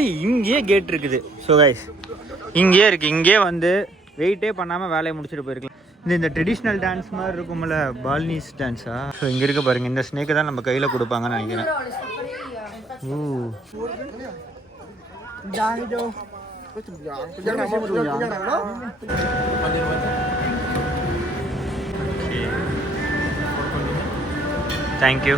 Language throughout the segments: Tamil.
இங்கேயே கேட் இருக்குது. ஸோ கைஸ் இங்கேயே இருக்குது. இங்கேயே வந்து வெயிட்டே பண்ணாமல் வேலையை முடிச்சுட்டு போயிருக்கலாம். இந்த ட்ரெடிஷ்னல் டான்ஸ் மாதிரி இருக்கும்ல, பால்னீஸ் டான்ஸா. ஸோ இங்கே இருக்க பாருங்கள், இந்த ஸ்னேக்கு தான் நம்ம கையில் கொடுப்பாங்கன்னு நினைக்கிறேன். Thank you.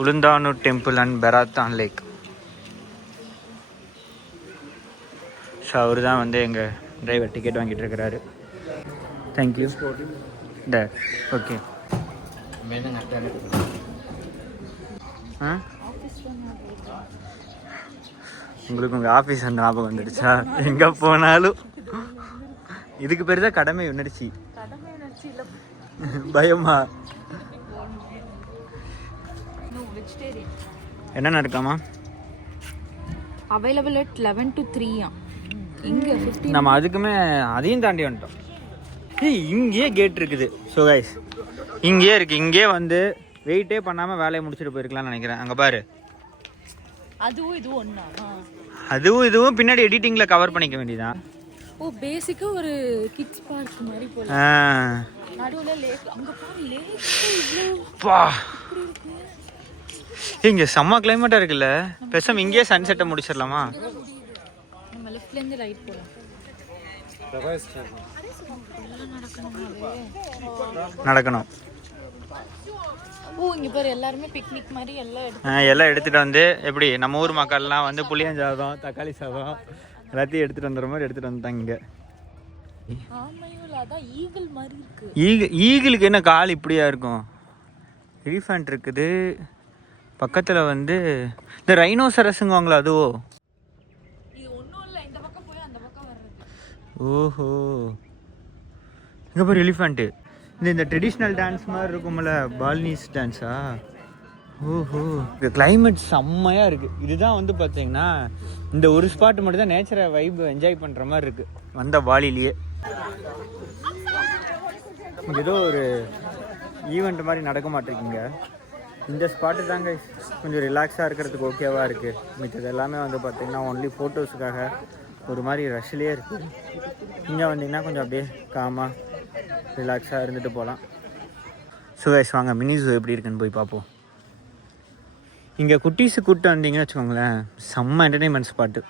Ulunthanur temple and Perathan lake. So அவர் தான் வந்து எங்கள் டிரைவர் டிக்கெட் வாங்கிட்டு இருக்கிறாரு. தேங்க்யூ. ஓகே. உங்களுக்கு உங்கள் ஆஃபீஸ் அந்த ஞாபகம் வந்துடுச்சா? எங்கே போனாலும் இதுக்கு பேர் தான் கடமை உணர்ச்சி. பயமா? என்னென்ன இருக்காமா? அவைலபிள் at 11 to 3 இங்க 15. நம்ம அதுக்குமே அதையும் தாண்டி வந்துட்டோம். இங்கேயே கேட் இருக்குது. ஸோ கைஸ் இங்கேயே இருக்குது. இங்கேயே வந்து வெயிட்டே பண்ணாமல் வேலையை முடிச்சுட்டு போயிருக்கலாம்னு நினைக்கிறேன். அங்கே பாரு, அதுவும் இதுவும் ஒண்ணா? அதுவும் இதுவும் பின்னாடி எடிட்டிங்கில் கவர் பண்ணிக்க வேண்டியதான். ஓ, பேசிக்கா ஒரு கிட்ஸ் பார்க் மாதிரி போல. நடுவுல லேக். அங்க பாரு, லேக். பா, இங்க செம்ம கிளைமேட்டா இருக்குல்ல. பேசாம இங்கேயே சன்செட்டை முடிச்சிடலாமா? நம்ம லெஃப்ட்ல இருந்து ரைட் போலாம். நடக்கணும். ஓ, இங்க பாரு, எல்லாரும் பிக்னிக் மாதிரி எல்லாம் எடுத்துட்டு வந்து, எப்படி நம்ம ஊர் மக்கள்லாம் வந்து புளியஞ்சாதம், தக்காளி சாதம் எல்லாத்தையும் எடுத்துட்டு வந்துற மாதிரி எடுத்துட்டு வந்துட்டாங்க இங்க. ஈகிள் மாதிரி இருக்கு. ஈகிளுக்கு என்ன கால் இப்படியா இருக்கும்? எலிஃபண்ட் இருக்குது பக்கத்துல. வந்து இந்த ரைனோசரஸுங்குவாங்களா, அதுவோ? இது ஒண்ணும் இல்ல, இந்த பக்கம் போய் அந்த பக்கம் வர்றது. ஓஹோ, இங்க பாரு எலிஃபண்ட். இந்த ட்ரெடிஷ்னல் டான்ஸ் மாதிரி இருக்கும்ல, பால்னீஸ் டான்ஸா. ஓஹோ, இந்த கிளைமேட் செம்மையா இருக்கு. இதுதான் வந்து பார்த்தீங்கன்னா இந்த ஒரு ஸ்பாட் மட்டும் தான் நேச்சரை வைப் என்ஜாய் பண்ற மாதிரி இருக்கு வந்த பாலிலேயே. ஏதோ ஒரு ஈவெண்ட் மாதிரி நடக்க மாட்டேங்குங்க. இந்த ஸ்பாட்டு தாங்க கொஞ்சம் ரிலாக்ஸாக இருக்கிறதுக்கு ஓகேவாக இருக்குது. மிச்சது எல்லாமே வந்து பார்த்திங்கன்னா ஒன்லி ஃபோட்டோஸுக்காக ஒரு மாதிரி ரஷ்லேயே இருக்குது. இங்கே வந்தீங்கன்னா கொஞ்சம் அப்படியே காமாக ரிலாக்ஸாக இருந்துட்டு போகலாம். ஸோ கைஸ் வாங்க மினி ஜூ எப்படி இருக்குன்னு போய் பார்ப்போம். இங்கே குட்டீஸு கூப்பிட்டு வந்தீங்கன்னு வச்சுக்கோங்களேன், செம்ம என்டர்டெயின்மெண்ட் ஸ்பாட்டு.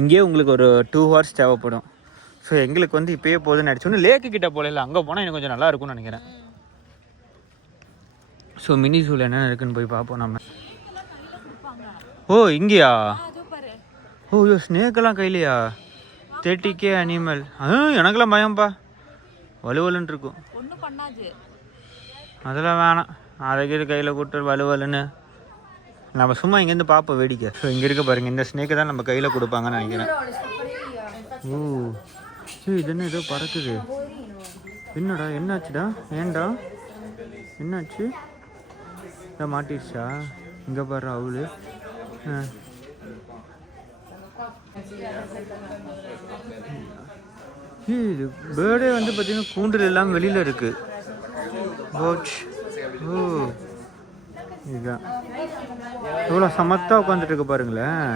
இங்கேயே உங்களுக்கு ஒரு 2 hours தேவைப்படும். ஸோ எங்களுக்கு வந்து இப்போயே போதுன்னு அடிச்சோன்னு லேக்கு கிட்டே போகல, அங்கே போனால் எனக்கு கொஞ்சம் நல்லா இருக்கும்னு நினைக்கிறேன். ஸோ மினி ஜூவில் என்னென்ன இருக்குன்னு போய் பார்ப்போம் நம்ம. ஓ, இங்கேயா? ஓ, ஐயோ, ஸ்னேக்கெல்லாம் கையிலையா? 30K animal. எனக்கெல்லாம் பயம்பா, வலுவலுன்னு இருக்கும். அதெல்லாம் வேணாம், அதுக்கு இது கையில் கூட்டு வலுவலுன்னு நம்ம சும்மா இங்கேருந்து பார்ப்போம் வேடிக்கை. ஸோ இங்கே இருக்க பாருங்கள், இந்த ஸ்னேக்கை தான் நம்ம கையில் கொடுப்பாங்கன்னு நினைக்கிறேன். ஓ, இது என்ன ஏதோ பறக்குது. என்னடா, என்னாச்சுடா? ஏன்டா என்னாச்சு? இதை மாட்டிடுச்சா? இங்கே பாரு அவளு. இது பேர்டே வந்து பார்த்தீங்கன்னா கூண்டில் எல்லாம் வெளியில் இருக்குது. ஓ, இதுதான் எவ்வளோ சமத்தாக உட்காந்துட்டு இருக்கு பாருங்களேன்.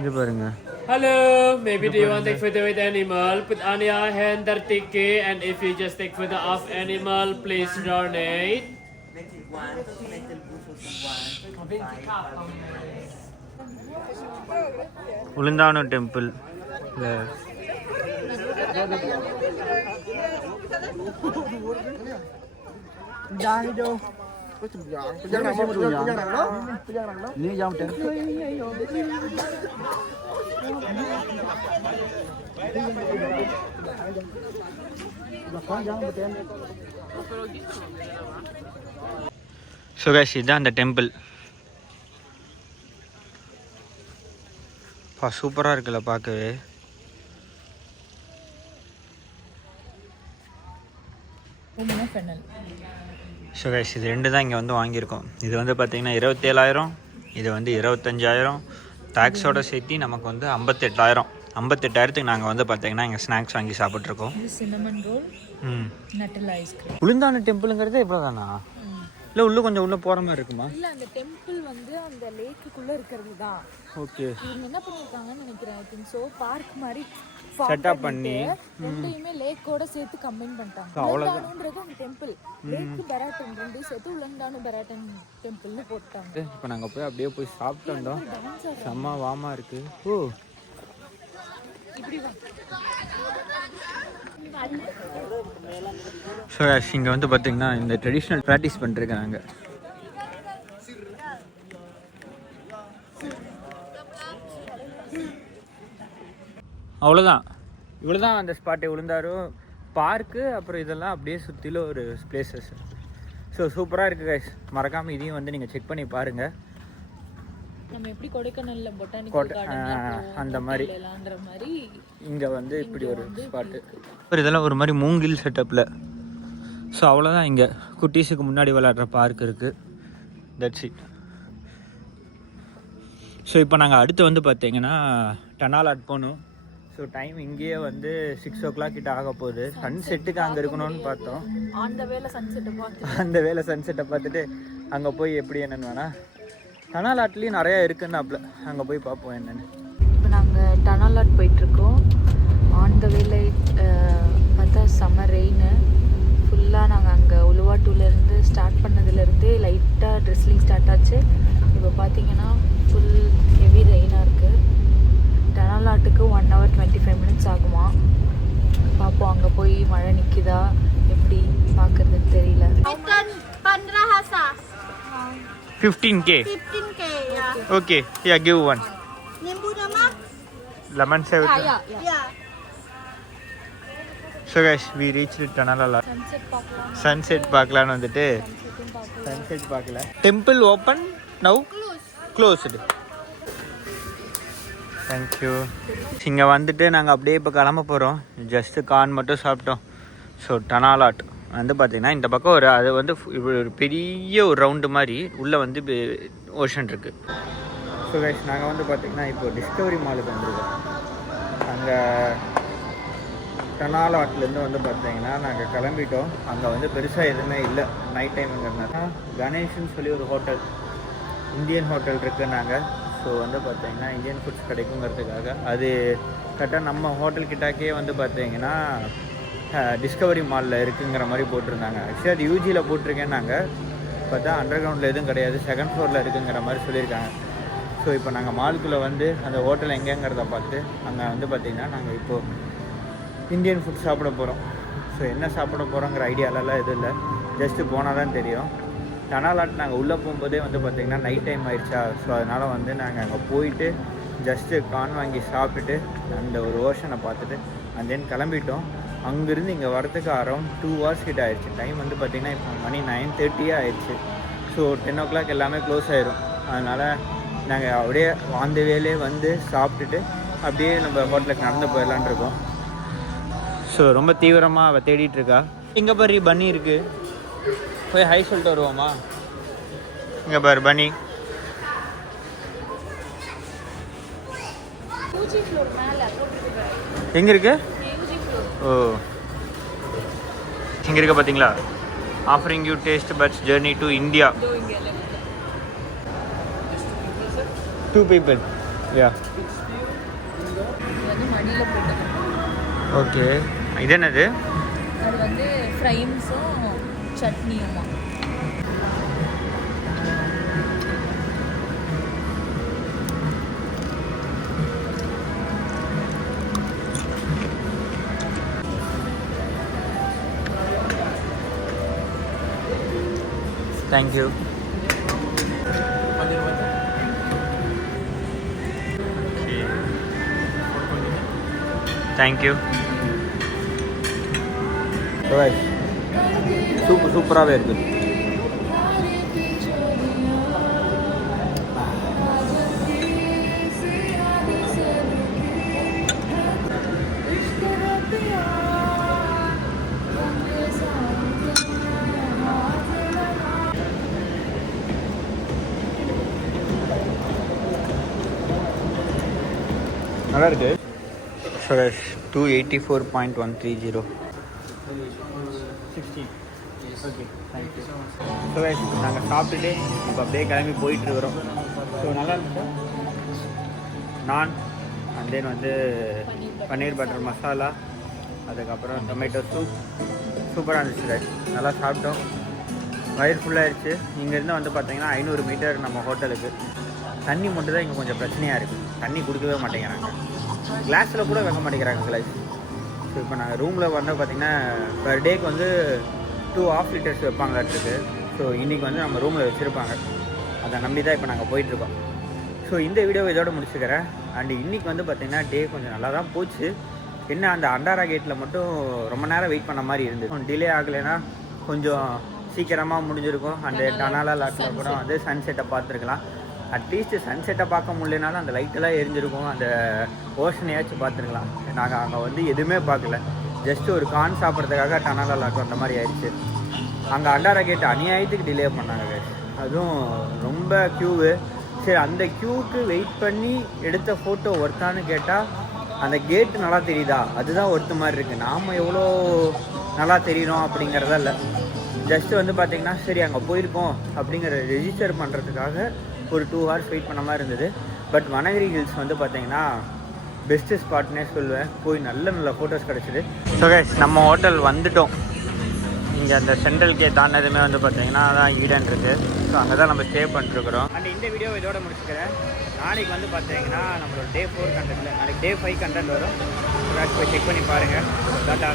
இது பாருங்க. Hello, maybe do you want to take photo with animal? Put on your hand 30K, and if you just take photo of animal, please donate. Ulunthanur temple. So guys இதுதான் அந்த டெம்பிள். சூப்பராக இருக்குல்ல பார்க்கவே. ஸோ கைஸ் இது 2 தான் இங்கே வந்து வாங்கியிருக்கோம். இது வந்து பார்த்திங்கன்னா 27,000, இது வந்து 25,000. டேக்ஸோடு சேர்த்து நமக்கு வந்து 58,000. 58,000க்கு நாங்கள் வந்து பார்த்தீங்கன்னா இங்கே ஸ்நாக்ஸ் வாங்கி சாப்பிட்ருக்கோம். இது சின்னமன் ரோல், நட்டல் ஐஸ்கிரீம். உளுந்தான டெம்பிளுங்கிறது எவ்வளோ தானா? இல்லை உள்ளே கொஞ்சம் உள்ளே போகிற மாதிரி இருக்குமா? இல்லை, அந்த டெம்பிள் வந்து அந்த லேக்குள்ளே இருக்கிறது தான். ஓகே. இவங்க என்ன பண்ணியிருக்காங்கன்னு நினைக்கிறேன், ஐ திங்க் ஸோ, பார்க் மாதிரி செட்டப் பண்ணி ரெண்டையுமே லேக்கோட சேர்த்து கம்பைன் பண்ணிட்டாங்க. உலந்தானுன்றது அந்த டெம்பிள், லேக்கு பெராட்டன் ரெண்டையும் சேர்த்து உலந்தானு பெராட்டன் டெம்பிள்னு போட்டாங்க. இப்போ நாங்கள் போய் அப்படியே போய் சாப்பிட்டு வந்தோம். செம்ம வாமா இருக்கு. ஓ, இப்படி வா. ஸோ இங்கே வந்து பார்த்தீங்கன்னா இந்த ட்ரெடிஷ்னல் ப்ராக்டிஸ் பண்ணிருக்காங்க. அவ்வளோதான், இவ்வளோதான் அந்த ஸ்பாட்டை. விழுந்தாரும் பார்க்கு, அப்புறம் இதெல்லாம் அப்படியே சுற்றிலும் ஒரு பிளேசஸ். ஸோ சூப்பராக இருக்குது கைஸ். மறக்காமல் இதையும் வந்து நீங்கள் செக் பண்ணி பாருங்கள். நம்ம எப்படி கொடைக்கானல்ல பொட்டானிக்கல் கார்டன் அந்த மாதிரி இங்கே வந்து இப்படி ஒரு ஸ்பாட்டு. இதெல்லாம் ஒரு மாதிரி மூங்கில் செட்டப்பில். ஸோ அவ்வளோதான். இங்கே குட்டீஸுக்கு முன்னாடி விளையாடுற பார்க் இருக்குது. That's it. ஸோ இப்போ நாங்கள் அடுத்து வந்து பார்த்தீங்கன்னா டனாலாட் போகணும். ஸோ டைம் இங்கேயே வந்து 6 o'clock கிட்ட ஆக போகுது. சன்செட்டுக்கு அங்கே இருக்கணும்னு பார்த்தோம். அந்த வேலை சன்செட்டை பார்த்துட்டு அங்கே போய் எப்படி என்னென்னு வேணா. டனாலாட்லேயும் நிறையா இருக்குன்னாப்புல, அங்கே போய் பார்ப்போம் என்னென்னு. இப்போ நாங்கள் டனாலாட் போயிட்டுருக்கோம். ஆன் த வேலை பார்த்தா சம்மர் ரெயின். ஃபுல்லாக நாங்கள் அங்கே உலுவாட்டூலேருந்து ஸ்டார்ட் பண்ணதுலேருந்தே லைட்டாக ட்ரெஸ்லிங் ஸ்டார்ட் ஆச்சு. இப்போ பார்த்தீங்கன்னா ஃபுல் ஹெவி ரெயினாக இருக்குது. டனாலாட்டுக்கு 1 hour 25 minutes ஆகுமா. பார்ப்போம் அங்கே போய் மழை நிற்குதா எப்படி பார்க்குறதுன்னு தெரியல. 15K. Okay, yeah, give one. Lemon save. So guys, we reached Tanalalat. Sunset பார்க்கலான்னு வந்துட்டு சன்செட் பார்க்கல. Temple open now? Closed. Thank you. இங்கே வந்துட்டு நாங்கள் அப்படியே இப்போ கிளம்ப போகிறோம். ஜஸ்ட்டு கார்ன் மட்டும் சாப்பிட்டோம். ஸோ டனாலாட் வந்து பார்த்திங்கன்னா இந்த பக்கம் ஒரு அது வந்து ஒரு பெரிய ஒரு ரவுண்டு மாதிரி உள்ளே வந்து ஓஷன் இருக்குது. ஸோ கைஸ், நாங்கள் வந்து பார்த்திங்கன்னா இப்போ டிஸ்கவரி மாலுக்கு வந்துருக்கோம். அங்கே டனாலாட்லேருந்து வந்து பார்த்திங்கன்னா நாங்கள் கிளம்பிட்டோம். அங்கே வந்து பெருசாக எதுவுமே இல்லை நைட் டைமுங்கிறதுனால. கணேஷ்னு சொல்லி ஒரு ஹோட்டல், இந்தியன் ஹோட்டல் இருக்குது. நாங்கள் ஸோ வந்து பார்த்தீங்கன்னா இந்தியன் ஃபுட்ஸ் கிடைக்குங்கிறதுக்காக அது கரெக்டாக நம்ம ஹோட்டல் கிட்டாக்கே வந்து பார்த்தீங்கன்னா டிஸ்கவரி மாலில் இருக்குங்கிற மாதிரி போட்டிருந்தாங்க. ஆக்சுவலி அது யூஜியில் போட்டிருக்கேன். நாங்கள் பார்த்தா அண்டர் கிரவுண்டில் எதுவும் கிடையாது, 2nd floorல இருக்குங்கிற மாதிரி சொல்லியிருக்காங்க. ஸோ இப்போ நாங்கள் மாலுக்குள்ளே வந்து அந்த ஹோட்டல் எங்கேங்கிறத பார்த்து அங்கே வந்து பார்த்திங்கன்னா நாங்கள் இப்போது இந்தியன் ஃபுட் சாப்பிட போகிறோம். ஸோ என்ன சாப்பிட போகிறோங்கிற ஐடியாலெல்லாம் எதுவும் இல்லை, ஜஸ்ட்டு போனால் தான் தெரியும். டனாலாட் நாங்கள் உள்ளே போகும்போதே வந்து பார்த்திங்கன்னா நைட் டைம் ஆயிடுச்சா. ஸோ அதனால் வந்து நாங்கள் அங்கே போயிட்டு ஜஸ்ட்டு கார்ன் வாங்கி சாப்பிட்டுட்டு அந்த ஒரு ஓஷனை பார்த்துட்டு அண்ட் தென் கிளம்பிட்டோம். அங்கேருந்து இங்கே வரதுக்கு அரௌண்ட் 2 hours கிட்ட ஆயிடுச்சு. டைம் வந்து பார்த்திங்கன்னா இப்போ மணி 9:30 ஆயிடுச்சு. ஸோ 10 o'clock எல்லாமே க்ளோஸ் ஆயிரும். அதனால் நாங்கள் அப்படியே அந்த வேலையே வந்து சாப்பிட்டுட்டு அப்படியே நம்ம ஹோட்டலுக்கு நடந்து போயிடலான் இருக்கோம். ஸோ ரொம்ப தீவிரமாக அவள் தேடிட்டுருக்கா. இங்கே பாரு பன்னி இருக்குது, போய் ஹை சொல்லிட்டு வருவோமா? இங்கே பாரு பன்னி. எங்கே இருக்கு? ஓ, இங்கே இருக்க பார்த்தீங்களா? Offering you taste buds journey to India. 2 people. Yeah. Okay, இது என்னது? அது வந்து ஃப்ரைம்ஸும் சட்னியுமா. Thank you. Thank you. சூப்பராகவே இருக்குது. நல்லா இருக்கு. ஸோ 284.130. 16. Okay thank you. ஸோ நாங்கள் சாப்பிட்டுட்டு இப்போ அப்படியே கிளம்பி போயிட்டுருக்குறோம். ஸோ நல்லா இருந்துச்சு. நான் அண்ட் தென் வந்து பன்னீர் பட்டர் மசாலா, அதுக்கப்புறம் டொமேட்டோ சூப் சூப்பராக இருந்துச்சு guys. நல்லா சாப்பிட்டோம், வயிறு ஃபுல்லாகிடுச்சு. இங்கேருந்து வந்து பார்த்தீங்கன்னா 500 மீட்டர் நம்ம ஹோட்டலுக்கு. தண்ணி மட்டும் தான் இங்கே கொஞ்சம் பிரச்சனையாக இருக்குது. தண்ணி கொடுக்கவே மாட்டேங்கிறாங்க, கிளாஸில் கூட வைக்க மாட்டேங்கிறாங்க கிளாஸ். ஸோ இப்போ நாங்கள் ரூமில் வந்து பார்த்திங்கன்னா பர் டேக்கு வந்து 2.5 liters வைப்பாங்களாட்டுருக்கு. ஸோ இன்றைக்கி வந்து நம்ம ரூமில் வச்சுருப்பாங்க, அதை நம்பி தான் இப்போ நாங்கள் போயிட்டுருக்கோம். ஸோ இந்த வீடியோவை இதோட முடிச்சுக்கிறேன். அண்டு இன்றைக்கி வந்து பார்த்திங்கன்னா டே கொஞ்சம் நல்லா தான் போச்சு. என்ன அந்த அண்டாரா கேட்டில் மட்டும் ரொம்ப நேரம் வெயிட் பண்ண மாதிரி இருந்தது. டிலே ஆகலைன்னா கொஞ்சம் சீக்கிரமாக முடிஞ்சிருக்கும். அந்த டனாலா லாட்டில் கூட வந்து சன்செட்டை பார்த்துருக்கலாம். அட்லீஸ்ட் சன்செட்டை பார்க்க முடியலனாலும் அந்த லைட்டெல்லாம் எரிஞ்சிருக்கும், அந்த ஓஷனையாச்சும் பார்த்துருக்கலாம். நாங்கள் அங்கே வந்து எதுவுமே பார்க்கல, ஜஸ்ட் ஒரு கார்ன் சாப்பிட்றதுக்காக டனாலா லாட் வந்த மாதிரி ஆயிடுச்சு. அங்கே அண்டாரா கேட்டு அநியாயத்துக்கு டிலே பண்ணாங்க, அதுவும் ரொம்ப க்யூவு. சரி, அந்த க்யூவுக்கு வெயிட் பண்ணி எடுத்த ஃபோட்டோ ஒர்த்தான்னு கேட்டால் அந்த கேட்டு நல்லா தெரியுதா, அதுதான் ஒர்த்து மாதிரி இருக்குது. நாம் எவ்வளோ நல்லா தெரியணும் அப்படிங்கிறதா இல்லை. ஜஸ்ட்டு வந்து பார்த்திங்கன்னா சரி அங்கே போயிருக்கோம் அப்படிங்கிற ரெஜிஸ்டர் பண்ணுறதுக்காக ஒரு 2 hours வெயிட் பண்ண மாதிரி இருந்தது. பட் வனகிரி ஹில்ஸ் வந்து பார்த்திங்கன்னா பெஸ்ட்டு ஸ்பாட்னே சொல்லுவேன். போய் நல்ல ஃபோட்டோஸ் கிடச்சிது. ஸோ கைஸ் நம்ம ஹோட்டல் வந்துட்டோம். இங்கே அந்த சென்ட்ரல் கே தாண்டதுமே வந்து பார்த்திங்கன்னா அதான் ஈடன் இருக்குது. ஸோ அங்கே தான் நம்ம ஸ்டே பண்ணிட்டுருக்குறோம். அண்ட் இந்த வீடியோ இதோட முடிச்சுக்கிறேன். நாளைக்கு வந்து பார்த்தீங்கன்னா நம்மளோட Day 4 கண்டென்ட், நாளைக்கு Day 5 கண்டென்ட் வரும். போய் செக் பண்ணி பாருங்கள். டாட்டா.